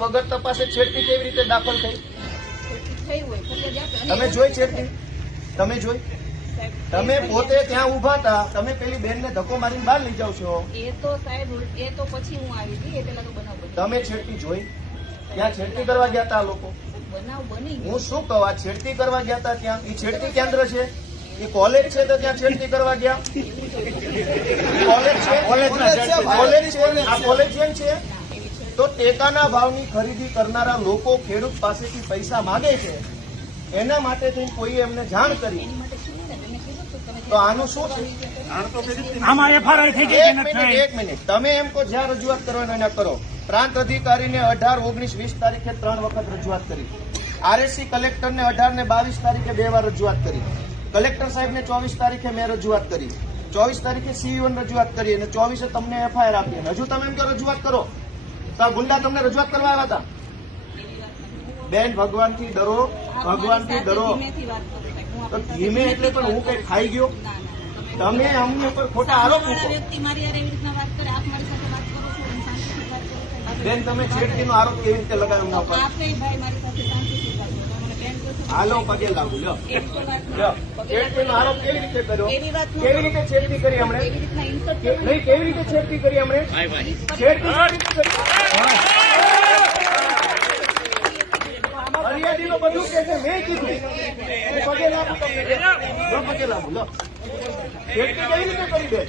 વગર તપાસે છેડતી કેવી રીતે દાખલ થઈ? તમે જોઈ છેડતી? તમે જોઈ? તમે પોતે ત્યાં ઉભા હતા, તમે પેલી બેનને ધક્કો મારીને બહાર લઈ જાવ છો. એ તો સાહેબ, એ તો પછી હું આવી હતી, એ પેલા તો બનાવ બન્યો. તમે છેડતી જોઈ? ત્યાં છેડતી કરવા ગયા હતા આ લોકો? બનાવ બની ગયો. હું શું કહું, આ છેડતી કરવા ગયા હતા ત્યાં? એ છેડતી કેન્દ્ર છે? એ કોલેજ છે તો ત્યાં છેડતી કરવા ગયા? કોલેજ છે? આ કોલેજ છે? તો ટેકાના ભાવની ખરીદી કરનારા લોકો ખેડૂત પાસેથી પૈસા માંગે છે, એના માટે કોઈ એમને જાણ કરી તો આનું શું છે? એક મિનિટ, તમે એમ કહો જ્યાં રજૂઆત કરવાનો એના કરો. પ્રાંત અધિકારીને 18, 19, 20 તારીખે 3 વખત રજૂઆત કરી. આરએસસી કલેક્ટરને 18 ને 22 તારીખે 2 વાર રજૂઆત કરી. કલેક્ટર સાહેબને 24 તારીખે મેં રજૂઆત કરી. 24 તારીખે સીઈઓને રજૂઆત કરી અને 24 તમને એફઆઈઆર આપી. હજુ તમે એમ કહો રજૂઆત કરો તો આ ગુંડા તમને રજૂઆત કરવા આવ્યા હતા? બેન, ભગવાનથી ડરો, ભગવાનથી ડરો. તો ધીમે એટલે પણ હું કઈ ખાઈ ગયો? તમે અમને પર ખોટા આરોપ મૂકો. બેન, તમે છેડતીનો આરોપ કેવી રીતે લગાવ્યો? હાલો, પગે લાગુ. લો, છેડતીનો આરોપ કેવી રીતે કર્યો? કેવી રીતે છેડતી કરી હમણે? નહીં, કેવી રીતે છેડતી કરી હમણે? ફરિયાદીનો બધું કે છે, મેં કીધું. પગે લાગુ તમને, પગે લાગુ. લો, છેડતી કેવી રીતે કરી? બેન,